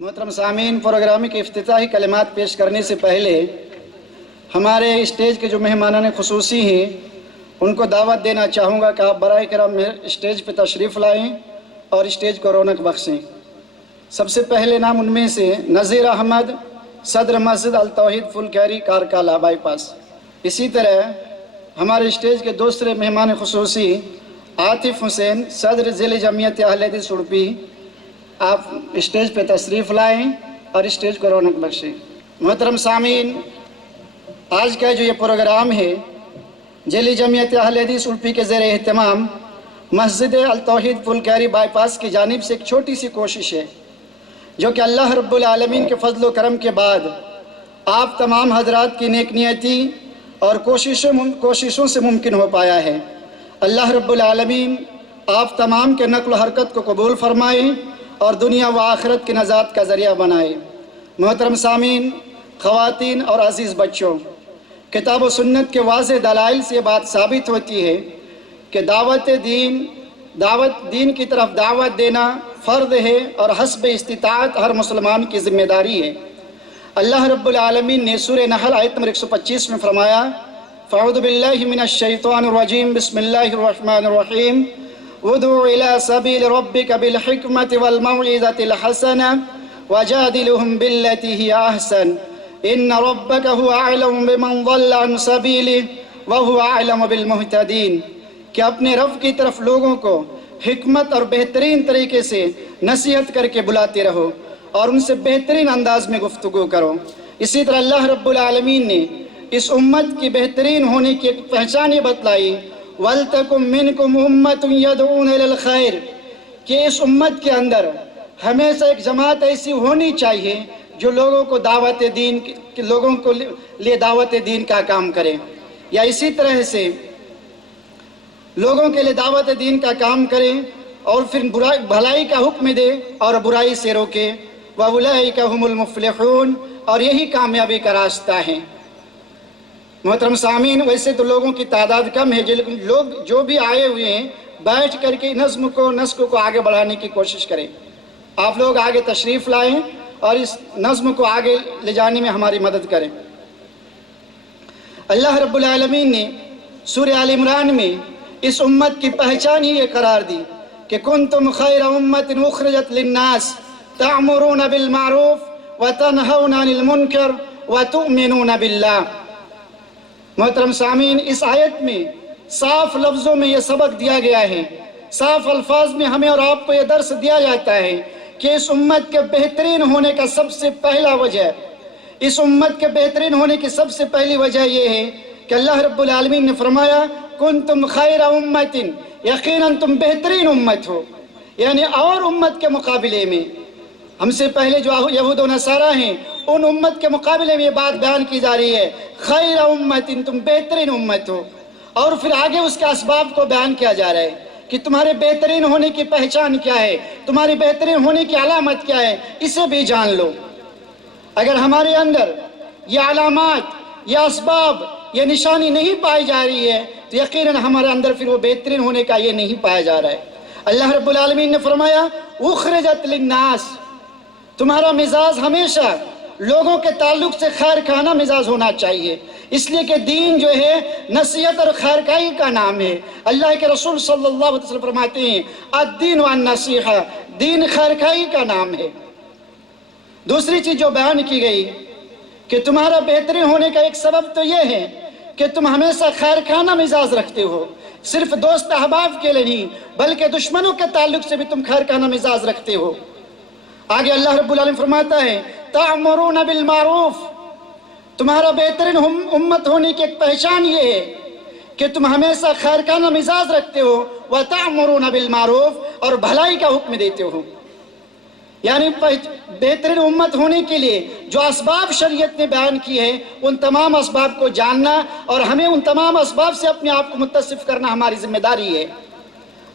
محترم سامعین، پروگرام کے افتتاحی کلمات پیش کرنے سے پہلے ہمارے اسٹیج کے جو مہمانان خصوصی ہیں ان کو دعوت دینا چاہوں گا کہ آپ برائے کرم اسٹیج پہ تشریف لائیں اور اسٹیج کو رونق بخشیں۔ سب سے پہلے نام ان میں سے نذیر احمد، صدر مسجد التوحید فل کیری کارکالہ بائی پاس۔ اسی طرح ہمارے اسٹیج کے دوسرے مہمان خصوصی عاطف حسین، صدر ضلع جمعیت اہل حدیث اڑپی، آپ اسٹیج پہ تشریف لائیں اور اسٹیج کو رونق بخشیں۔ محترم سامعین، آج کا جو یہ پروگرام ہے ضلع جمعیت اہل حدیث اڑپی کے زیر اہتمام مسجد التوحید فل کیری بائی پاس کی جانب سے ایک چھوٹی سی کوشش ہے جو کہ اللہ رب العالمین کے فضل و کرم کے بعد آپ تمام حضرات کی نیک نیتی اور کوششوں سے ممکن ہو پایا ہے۔ اللہ رب العالمین آپ تمام کے نقل و حرکت کو قبول فرمائے اور دنیا و آخرت کی نجات کا ذریعہ بنائے۔ محترم سامعین، خواتین اور عزیز بچوں، کتاب و سنت کے واضح دلائل سے یہ بات ثابت ہوتی ہے کہ دین کی طرف دعوت دینا فرض ہے اور حسب استطاعت ہر مسلمان کی ذمہ داری ہے۔ اللہ رب العالمین نے سورہ نحل آیت نمبر 125 میں فرمایا، فاعوذ باللہ من الشیطان الرجیم، بسم اللہ الرحمن الرحیم، ادعو الی سبیل ربک بالحکمت والموعظۃ الحسنہ وجادلہم باللتی ہی احسن ان ربک هو اعلم بمن ضل عن سبیلہ وهو اعلم بالمہتدین، کہ اپنے رب کی طرف لوگوں کو حکمت اور بہترین طریقے سے نصیحت کر کے بلاتے رہو اور ان سے بہترین انداز میں گفتگو کرو۔ اسی طرح اللہ رب العالمین نے اس امت کی بہترین ہونے کی ایک پہچان یہ بتلائی، وَلْتَكُمْ مِنْكُمْ أُمَّةٌ يَدْعُونَ إِلَى الْخَيْرِ، کہ اس امت کے اندر ہمیشہ ایک جماعت ایسی ہونی چاہیے جو لوگوں کو لیے دعوت دین کا کام کرے، یا اسی طرح سے لوگوں کے لیے دعوت دین کا کام کرے اور پھر بھلائی کا حکم دے اور برائی سے روکے۔ وَأُولَئِكَ هُمُ الْمُفْلِحُونَ، اور یہی کامیابی کا راستہ ہے۔ محترم سامعین، ویسے تو لوگوں کی تعداد کم ہے، لیکن لوگ جو بھی آئے ہوئے ہیں بیٹھ کر کے نسق کو آگے بڑھانے کی کوشش کریں۔ آپ لوگ آگے تشریف لائیں اور اس نظم کو آگے لے جانے میں ہماری مدد کریں۔ اللہ رب العالمین نے سورہ آل عمران میں اس امت کی پہچان ہی یہ قرار دی کہ کنتم خیر امت اخرجت للناس تعمرون بالمعروف وتنہون عن المنکر وتؤمنون باللہ۔ محترم سامعین، اس آیت میں صاف لفظوں میں یہ سبق دیا گیا ہے، صاف الفاظ میں ہمیں اور آپ کو یہ درس دیا جاتا ہے کہ اس امت کے بہترین ہونے کا سب سے پہلا وجہ، اس امت کے بہترین ہونے کی سب سے پہلی وجہ یہ ہے کہ اللہ رب العالمین نے فرمایا کنتم خیر امت، یقیناً تم بہترین امت ہو، یعنی اور امت کے مقابلے میں ہم سے پہلے جو یہود و نصارہ ہیں ان امت کے مقابلے میں یہ بات بیان کی جا رہی ہے، خیر امت، تم بہترین امت ہو، اور پھر آگے اس کے اسباب کو بیان کیا جا رہا ہے کہ تمہارے بہترین ہونے کی پہچان کیا ہے، تمہاری بہترین ہونے کی علامت کیا ہے، اسے بھی جان لو۔ اگر ہمارے اندر یہ علامات، یہ اسباب، یہ نشانی نہیں پائی جا رہی ہے تو یقیناً ہمارے اندر پھر وہ بہترین ہونے کا یہ نہیں پایا جا رہا ہے۔ اللہ رب العالمین نے فرمایا اخرجت للناس، تمہارا مزاج ہمیشہ لوگوں کے تعلق سے خیر خواہ مزاج ہونا چاہیے، اس لیے کہ دین جو ہے نصیحت اور خیر خواہی کا نام ہے۔ اللہ کے رسول صلی اللہ علیہ وسلم فرماتے ہیں الدین والنصیحہ، دین خیر خواہی کا نام ہے۔ دوسری چیز جو بیان کی گئی کہ تمہارا بہترین ہونے کا ایک سبب تو یہ ہے کہ تم ہمیشہ خیر خواہ مزاج رکھتے ہو، صرف دوست احباب کے لیے نہیں بلکہ دشمنوں کے تعلق سے بھی تم خیر خواہ مزاج رکھتے ہو۔ آگے اللہ رب العالمین فرماتا ہے تعمرون بالمعروف، تمہارا بہترین امت ہونے کی ایک پہچان یہ ہے کہ تم ہمیشہ خیر خواہ مزاج رکھتے ہو، وتعمرون بالمعروف، اور بھلائی کا حکم دیتے ہو۔ یعنی بہترین امت ہونے کے لیے جو اسباب شریعت نے بیان کی ہے ان تمام اسباب کو جاننا اور ہمیں ان تمام اسباب سے اپنے آپ کو متصف کرنا ہماری ذمہ داری ہے۔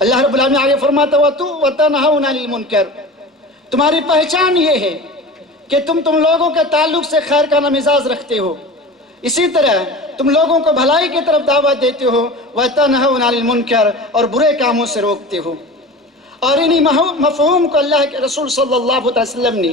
اللہ رب العالمین آگے فرماتا وَتَنْهَوْنَ عَنِ الْمُنْكَرِ، تمہاری پہچان یہ ہے کہ تم لوگوں کے تعلق سے خیر خواہ مزاج رکھتے ہو، اسی طرح تم لوگوں کو بھلائی کی طرف دعوت دیتے ہو، وَتَنْهَوْنَ عَنِ الْمُنْكَرِ، اور برے کاموں سے روکتے ہو۔ اور انہی مفہوم کو اللہ کے رسول صلی اللہ علیہ وسلم نے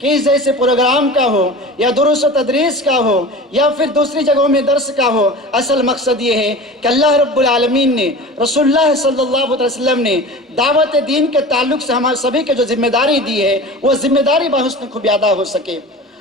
کہ اس جیسے پروگرام کا ہو یا دروس و تدریس کا ہو یا پھر دوسری جگہوں میں درس کا ہو، اصل مقصد یہ ہے کہ اللہ رب العالمین نے، رسول اللہ صلی اللہ علیہ وسلم نے دعوت دین کے تعلق سے ہمارے سبھی کے جو ذمہ داری دی ہے وہ ذمہ داری بحسن خوبی ادا ہو سکے،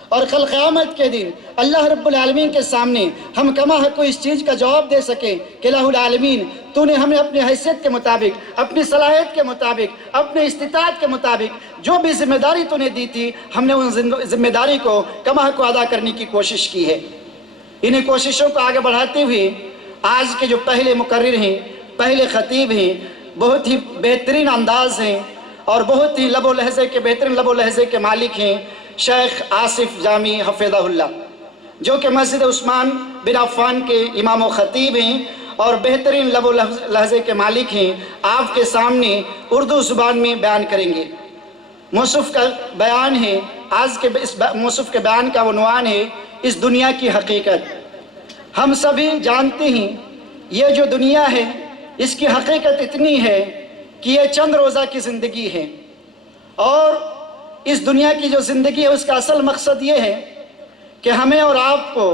اور کل قیامت کے دن اللہ رب العالمین کے سامنے ہم کما حق کو اس چیز کا جواب دے سکیں کہ الہ العالمین تو نے ہمیں اپنی حیثیت کے مطابق، اپنی صلاحیت کے مطابق، اپنے استطاعت کے مطابق جو بھی ذمہ داری تو نے دی تھی، ہم نے ان ذمہ داری کو کما حق کو ادا کرنے کی کوشش کی ہے۔ انہیں کوششوں کو آگے بڑھاتے ہوئے آج کے جو پہلے مقرر ہیں، پہلے خطیب ہیں، بہت ہی بہترین انداز ہیں اور بہت ہی لب و لہجے کے بہترین لب و لہجے کے مالک ہیں، شیخ آصف جامی حفظہ اللہ، جو کہ مسجد عثمان بن عفان کے امام و خطیب ہیں اور بہترین لب و لہجے کے مالک ہیں۔ آپ کے سامنے اردو زبان میں بیان کریں گے۔ موصوف کا بیان ہے، آج کے اس موصوف کے بیان کا عنوان ہے اس دنیا کی حقیقت۔ ہم سبھی جانتے ہیں یہ جو دنیا ہے اس کی حقیقت اتنی ہے کہ یہ چند روزہ کی زندگی ہے، اور اس دنیا کی جو زندگی ہے اس کا اصل مقصد یہ ہے کہ ہمیں اور آپ کو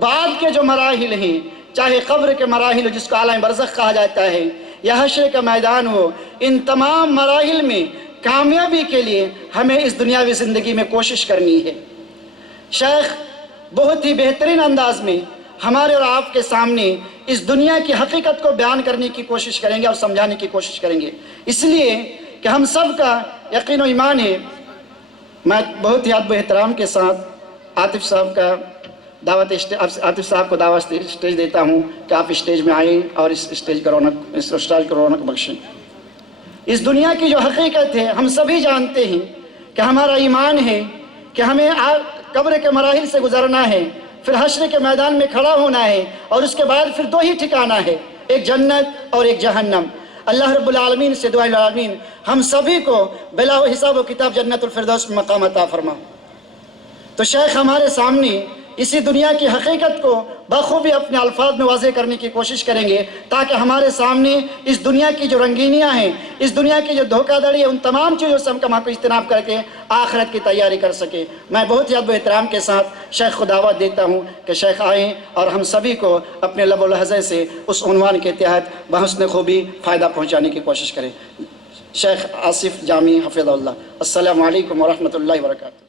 بعد کے جو مراحل ہیں، چاہے قبر کے مراحل جس کو عالم برزخ کہا جاتا ہے یا حشر کا میدان ہو، ان تمام مراحل میں کامیابی کے لیے ہمیں اس دنیاوی زندگی میں کوشش کرنی ہے۔ شیخ بہت ہی بہترین انداز میں ہمارے اور آپ کے سامنے اس دنیا کی حقیقت کو بیان کرنے کی کوشش کریں گے اور سمجھانے کی کوشش کریں گے، اس لیے کہ ہم سب کا یقین و ایمان ہے۔ میں بہت ہی ادب و احترام کے ساتھ عاطف صاحب کو دعوت اسٹیج دیتا ہوں کہ آپ اسٹیج میں آئیں اور اس اسٹیج کو رونق بخشیں۔ اس دنیا کی جو حقیقت ہے ہم سبھی جانتے ہیں کہ ہمارا ایمان ہے کہ ہمیں قبر کے مراحل سے گزرنا ہے، پھر حشر کے میدان میں کھڑا ہونا ہے، اور اس کے بعد پھر دو ہی ٹھکانہ ہے، ایک جنت اور ایک جہنم۔ اللہ رب العالمین سے دعا العالمین ہم سبھی کو بلا حساب و کتاب جنت الفردوس میں مقام عطا فرما۔ تو شیخ ہمارے سامنے اسی دنیا کی حقیقت کو بخوبی اپنے الفاظ میں واضح کرنے کی کوشش کریں گے، تاکہ ہمارے سامنے اس دنیا کی جو رنگینیاں ہیں، اس دنیا کی جو دھوکہ دڑی ہے، ان تمام چیزوں سے ہم کما کو اجتناب کر کے آخرت کی تیاری کر سکے۔ میں بہت ہی ادب و احترام کے ساتھ شیخ کو دعوت دیتا ہوں کہ شیخ آئیں اور ہم سبھی کو اپنے لب و لہجے سے اس عنوان کے تحت بحسن خوبی فائدہ پہنچانے کی کوشش کریں۔ شیخ آصف جامی حفظہ اللہ۔ السلام علیکم ورحمۃ اللہ وبرکاتہ۔